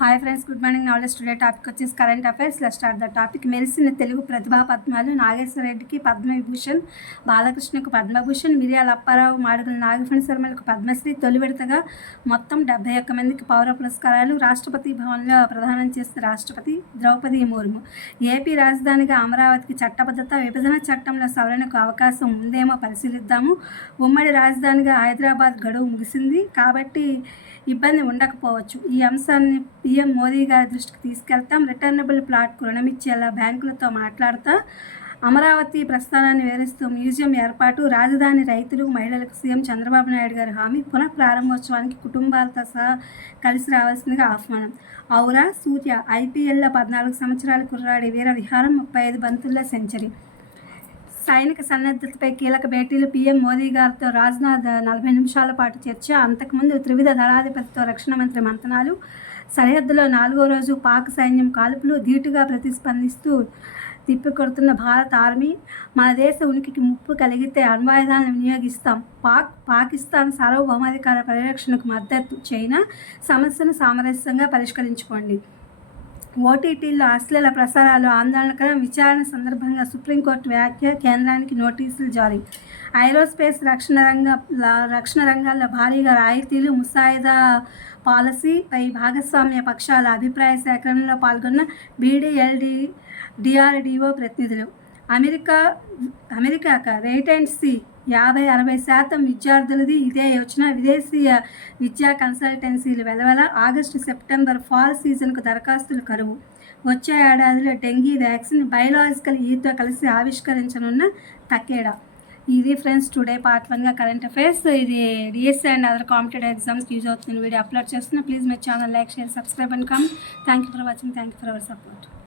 Hi friends, good morning. Knowledge today topic వచ్చేసి current affairs. Let's start the topic. మెరిసిన తెలుగు ప్రతిభా పద్మాలు: నాగేశ్వర రెడ్డికి పద్మవిభూషణ్, బాలకృష్ణకు పద్మభూషణ్, మిరియాల అప్పారావు, మాడుగుల నాగఫణి శర్మలకు పద్మశ్రీ. తొలి విడతగా మొత్తం 71 మందికి పౌర పురస్కారాలు రాష్ట్రపతి భవన్లో ప్రదానం చేసిన రాష్ట్రపతి ద్రౌపది ముర్ము. ఏపీ రాజధానిగా అమరావతికి చట్టబద్ధత, విభజన చట్టంలో సవరణకు అవకాశం ఉందేమో పరిశీలిద్దాము. ఉమ్మడి రాజధానిగా హైదరాబాద్ గడువు ముగిసింది కాబట్టి ఇబ్బంది ఉండకపోవచ్చు. ఈ అంశాన్ని పీఎం మోదీ గారి దృష్టికి తీసుకెళ్తాం. రిటర్నబుల్ ప్లాట్కు రుణమిచ్చేలా బ్యాంకులతో మాట్లాడతా. అమరావతి ప్రస్థానాన్ని వివరిస్తూ మ్యూజియం ఏర్పాటు. రాజధాని రైతులు, మహిళలకు సీఎం చంద్రబాబు నాయుడు గారి హామీ. పునః ప్రారంభోత్సవానికి కుటుంబాలతో సహా కలిసి రావాల్సిందిగా ఆహ్వానం. ఔరా సూర్య: ఐపీఎల్లో 14 సంవత్సరాల కుర్రాడి వీర విహారం, 35 బంతుల్లో సెంచరీ. సైనిక సన్నద్ధతపై కీలక భేటీలు. పీఎం మోదీ గారితో రాజ్నాథ్ 40 నిమిషాల పాటు చర్చ. అంతకుముందు త్రివిధ దళాధిపతితో రక్షణ మంత్రి మంతనాలు. సరిహద్దులో 4వ రోజు పాక్ సైన్యం కాల్పులు. ధీటుగా ప్రతిస్పందిస్తూ తిప్పికొడుతున్న భారత ఆర్మీ. మన దేశ ఉనికికి ముప్పు కలిగితే అణ్వాయుధాలను వినియోగిస్తాం. పాకిస్తాన్ సార్వభౌమాధికార పరిరక్షణకు మద్దతు. చైనా: సమస్యను సామరస్యంగా పరిష్కరించుకోండి. ఓటీటీల్లో అశ్లీల ప్రసారాలు ఆందోళనకరం. విచారణ సందర్భంగా సుప్రీంకోర్టు వ్యాఖ్య. కేంద్రానికి నోటీసులు జారీ. ఏరోస్పేస్ రక్షణ రంగాల్లో భారీగా రాయితీలు. ముసాయిదా పాలసీపై భాగస్వామ్య పక్షాల అభిప్రాయ సేకరణలో పాల్గొన్న బీడీఎల్డీ డిఆర్డీఓ ప్రతినిధులు. America wait and see. 50-60% విద్యార్థులది ఇదే యోచన. విదేశీయ విద్యా కన్సల్టెన్సీలు వెలవల. ఆగస్టు సెప్టెంబర్ ఫాల్ సీజన్కు దరఖాస్తులు కరువు. వచ్చే ఏడాదిలో డెంగీ వ్యాక్సిన్. బయోలాజికల్ ఈతో కలిసి ఆవిష్కరించనున్న తకేడా. ఇది ఫ్రెండ్స్ టుడే పార్ట్ 1గా కరెంట్ అఫైర్స్. ఇది డిఎస్సీ అండ్ అదర్ కాంపిటేటివ్ ఎగ్జామ్స్కి యూజ్ అవుతుంది. వీడియో అప్లోడ్ చేస్తున్నా. Please my channel like, share, subscribe and comment. Thank you for watching. Thank you for our support.